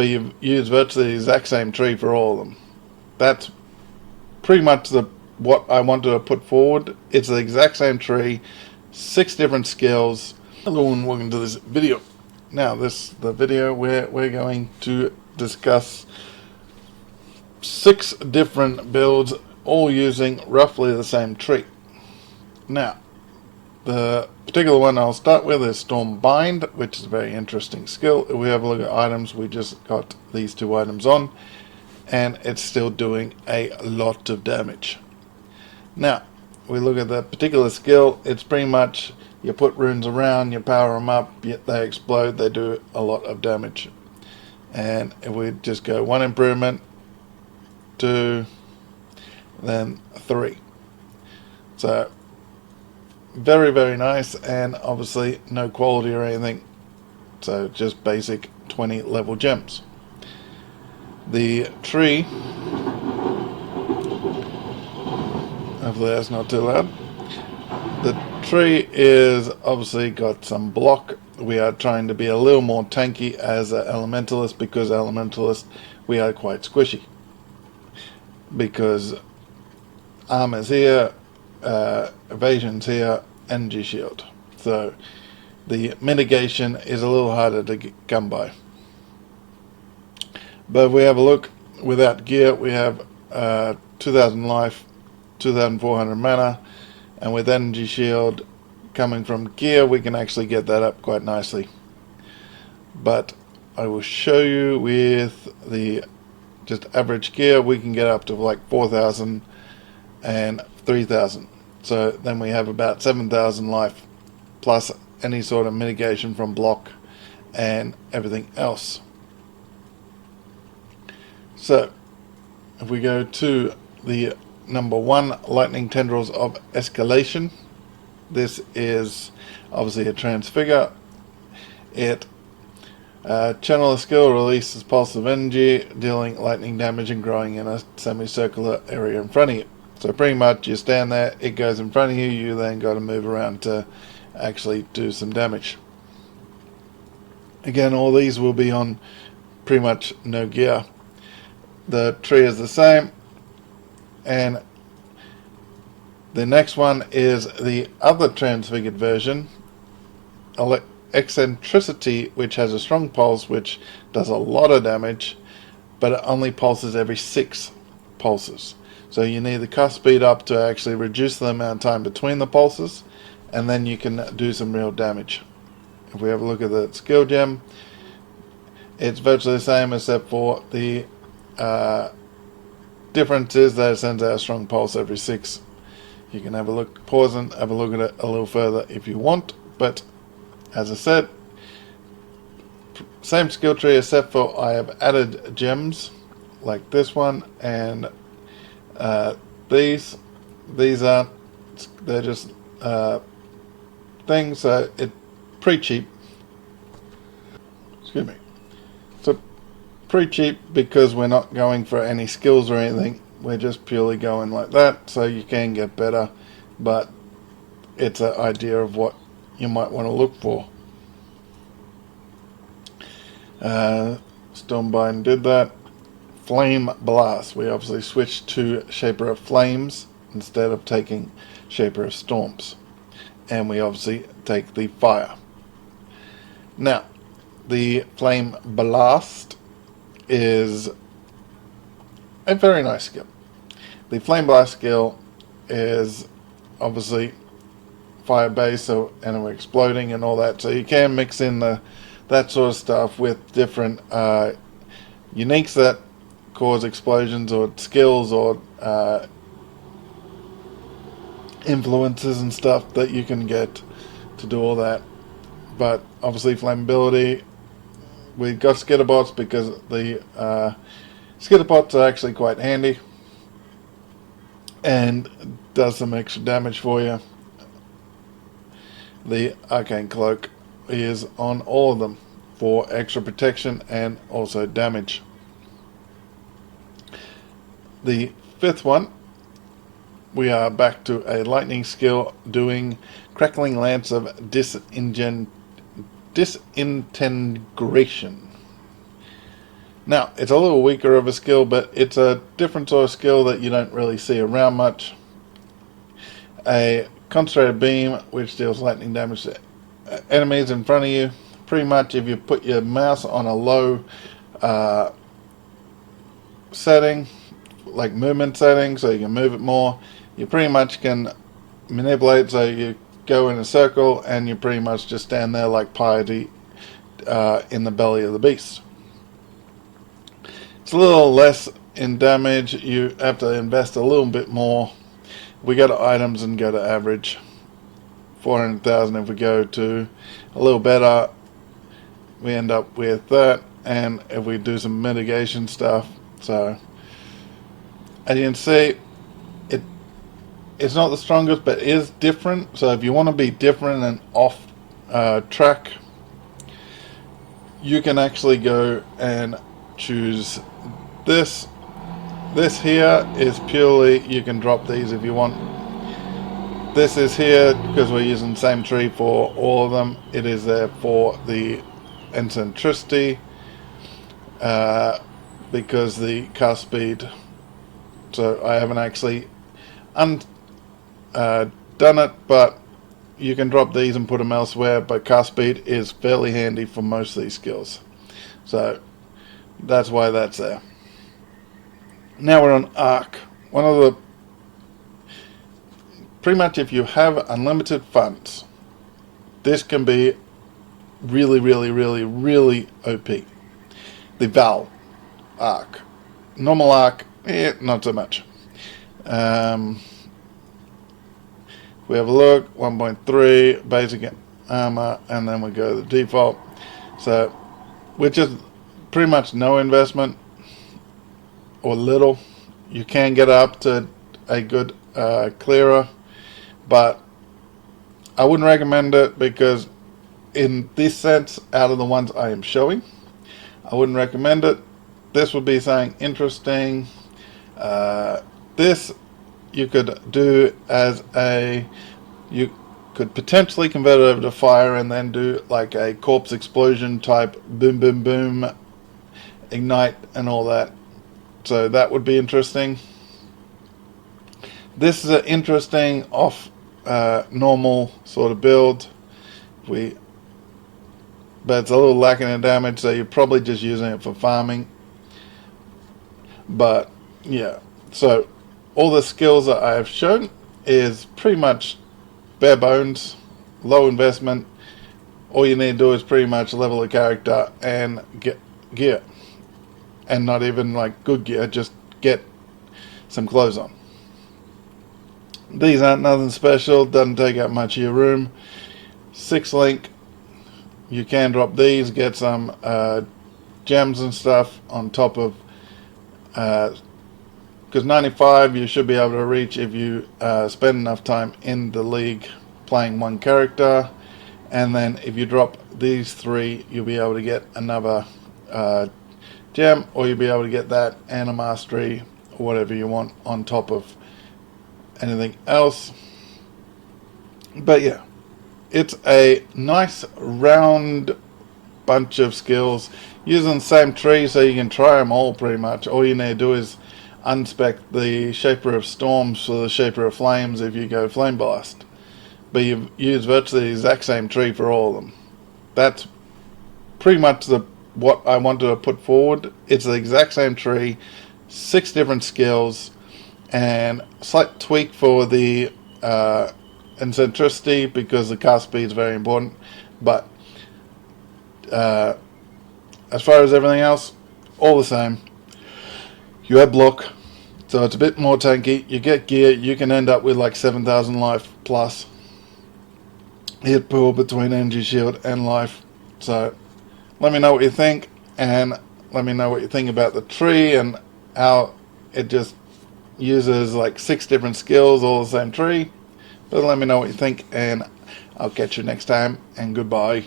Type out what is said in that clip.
but you've used virtually the exact same tree for all of them. That's pretty much what I wanted to put forward. It's the exact same tree, 6 different skills. Hello and welcome to this video. Now this is the video where we're going to discuss 6 different builds, all using roughly the same tree. Now, the particular one I'll start with is Storm Bind, which is a very interesting skill. If we have a look at items, we just got these 2 items on, and it's still doing a lot of damage. Now, we look at the particular skill, it's pretty much you put runes around, you power them up, they explode, they do a lot of damage. And if we just go 1 improvement, 2, then 3. So, very, very nice, and obviously no quality or anything. So, just basic 20 level gems. The tree, hopefully that's not too loud. The tree is obviously got some block. We are trying to be a little more tanky as an Elementalist, because Elementalist we are quite squishy. Because armor's here, evasion's here, energy shield. So the mitigation is a little harder to come by. But if we have a look, without gear we have 2000 life, 2400 mana, and with energy shield coming from gear we can actually get that up quite nicely. But I will show you with the just average gear we can get up to like 4000 and 3000. So then we have about 7000 life plus any sort of mitigation from block and everything else. So if we go to the number 1, Lightning Tendrils of Escalation, this is obviously a transfigure. It channel a skill, releases pulse of energy, dealing lightning damage and growing in a semicircular area in front of you. So pretty much you stand there, it goes in front of you, you then got to move around to actually do some damage. Again, all these will be on pretty much no gear. The tree is the same, and the next one is the other transfigured version, Eccentricity, which has a strong pulse which does a lot of damage, but it only pulses every 6 pulses. So you need the cast speed up to actually reduce the amount of time between the pulses, and then you can do some real damage. If we have a look at the skill gem, it's virtually the same except for the difference is that it sends out a strong pulse every 6. You can have a look, pause and have a look at it a little further if you want, but as I said, same skill tree except for I have added gems like this one, and these aren't, they're just things, so it's pretty cheap. Excuse me. So pretty cheap because we're not going for any skills or anything, we're just purely going like that. So you can get better, but it's an idea of what you might want to look for. Stormbind did that. Flame Blast, we obviously switched to Shaper of Flames instead of taking Shaper of Storms, and we obviously take the fire. Now the Flame Blast is a very nice skill. The Flame Blast skill is obviously fire based, so enemy exploding and all that, so you can mix in that sort of stuff with different uniques that cause explosions, or skills, or influences and stuff that you can get to do all that. But obviously flammability, we got skitterbots because the skitterbots are actually quite handy and does some extra damage for you. The Arcane Cloak is on all of them for extra protection and also damage. The 5th one, we are back to a lightning skill doing Crackling Lance of Disintegration. Now, it's a little weaker of a skill, but it's a different sort of skill that you don't really see around much. A concentrated beam, which deals lightning damage to enemies in front of you. Pretty much, if you put your mouse on a low setting, like movement setting, so you can move it more, you pretty much can manipulate so you go in a circle and you pretty much just stand there like piety in the belly of the beast. It's a little less in damage. You have to invest a little bit more. We go to items and go to average. 400,000 if we go to a little better, we end up with that. And if we do some mitigation stuff, so as you can see, it's not the strongest, but it is different. So if you want to be different and off track, you can actually go and choose this. This here is purely, you can drop these if you want. This is here because we're using the same tree for all of them. It is there for the eccentricity because the cast speed. So I haven't actually done it, but you can drop these and put them elsewhere. But cast speed is fairly handy for most of these skills, so that's why that's there. Now we're on arc. One of the pretty much, if you have unlimited funds, this can be really, really, really, really OP. The Val arc, normal arc, not so much. We have a look, 1.3 basic armor, and then we go to the default. So, which is pretty much no investment or little. You can get up to a good clearer, but I wouldn't recommend it because in this sense, out of the ones I am showing, I wouldn't recommend it. This would be saying interesting. This you could do as you could potentially convert it over to fire and then do like a corpse explosion type boom boom boom ignite and all that. So that would be interesting. This is an interesting off normal sort of build. But it's a little lacking in damage, so you're probably just using it for farming. But yeah, so all the skills that I have shown is pretty much bare bones, low investment. All you need to do is pretty much level a character and get gear, and not even like good gear, just get some clothes on. These aren't nothing special, doesn't take up much of your room. 6 link, you can drop these, get some gems and stuff on top of, because 95 you should be able to reach if you spend enough time in the league playing one character, and then if you drop these 3 you'll be able to get another gem, or you'll be able to get that and a mastery or whatever you want on top of anything else. But yeah, it's a nice round bunch of skills using the same tree, so you can try them all pretty much. All you need to do is unspec the Shaper of Storms for the Shaper of Flames if you go Flame Blast. But you use virtually the exact same tree for all of them. That's pretty much what I wanted to put forward. It's the exact same tree, 6 different skills, and slight tweak for the eccentricity because the cast speed is very important. But as far as everything else, all the same. You have block, so it's a bit more tanky. You get gear, you can end up with like 7,000 life plus. Hit pool between energy shield and life. So let me know what you think, and let me know what you think about the tree and how it just uses like 6 different skills, all the same tree. But let me know what you think, and I'll catch you next time, and goodbye.